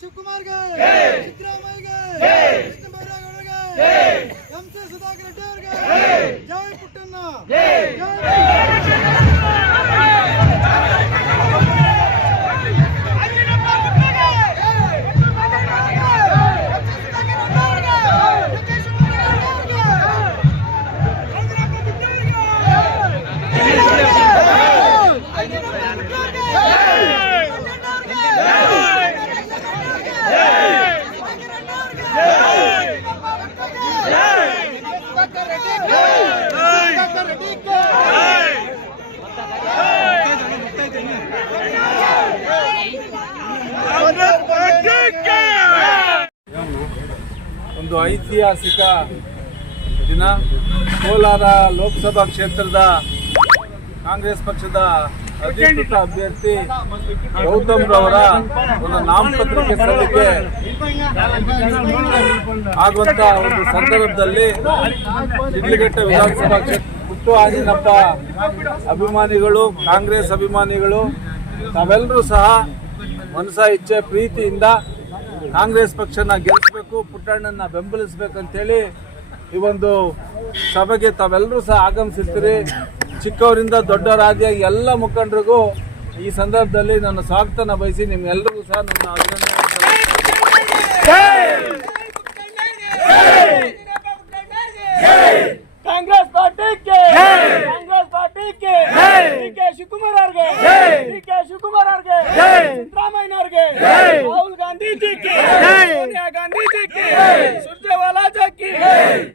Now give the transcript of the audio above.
ಶಿವಕುಮಾರ್ಗೆ ಸಿದ್ದರಾಮಯ್ಯಗೆ ಕೃಷ್ಣ ಬೈರಾಗೌಡರಿಗೆ M C Sudhakar Reddy ಅವರಿಗೆ. ಒಂದು ಐತಿಹಾಸಿಕ ದಿನ ಕೋಲಾರ ಲೋಕಸಭಾ ಕ್ಷೇತ್ರದ ಕಾಂಗ್ರೆಸ್ ಪಕ್ಷದ ಅಧಿಕೃತ ಅಭ್ಯರ್ಥಿ ಗೌತಮ್ ರವರ ಒಂದು ನಾಮಪತ್ರಿಕೆ ಸಲ್ಲಿಕೆ ಆಗುವಂತ ಒಂದು ಸಂದರ್ಭದಲ್ಲಿ ಇಡ್ಲಿಘಟ್ಟ ವಿಧಾನಸಭಾ ಕ್ಷೇತ್ರ ಹುಟ್ಟು ಅಭಿಮಾನಿಗಳು, ಕಾಂಗ್ರೆಸ್ ಅಭಿಮಾನಿಗಳು, ತಾವೆಲ್ಲರೂ ಸಹ ಮನಸ ಇಚ್ಛೆ, ಪ್ರೀತಿಯಿಂದ ಕಾಂಗ್ರೆಸ್ ಪಕ್ಷನ ಗೆಲ್ಲಿಸಬೇಕು ಪುಟ್ಟಣ್ಣನ ಬೆಂಬಲಿಸಬೇಕಂತೇಳಿ ಈ ಒಂದು ಸಭೆಗೆ ತಾವೆಲ್ಲರೂ ಸಹ ಆಗಮಿಸಿರ್ತೀರಿ. ಚಿಕ್ಕವರಿಂದ ದೊಡ್ಡವರಾದಿಯಾಗಿ ಎಲ್ಲ ಮುಖಂಡರಿಗೂ ಈ ಸಂದರ್ಭದಲ್ಲಿ ನಾನು ಸ್ವಾಗತನ ಬಯಸಿ ನಿಮ್ಮೆಲ್ಲರಿಗೂ ಸಹ ನನ್ನ ಅಭಿನಂದನೆ ಕಾಂಗ್ರೆಸ್ ಪಾರ್ಟಿಗೆ. ಕಾಂಗ್ರೆಸ್ ಪಾರ್ಟಿಗೆ. ಡಿ ಕೆ ಶಿವಕುಮಾರ್ ಅವ್ರಿಗೆ ಡಿ ಕೆ ಶಿವಕುಮಾರ್ ಅವ್ರಿಗೆ ಸಿದ್ದರಾಮಯ್ಯ ಅವ್ರಿಗೆ ರಾಹುಲ್ ಗಾಂಧೀಜಿಗೆ ಸೋನಿಯಾ ಗಾಂಧೀಜಿಗೆ. ಸುರ್ಜೇವಾಲಾಜಕ್ಕೆ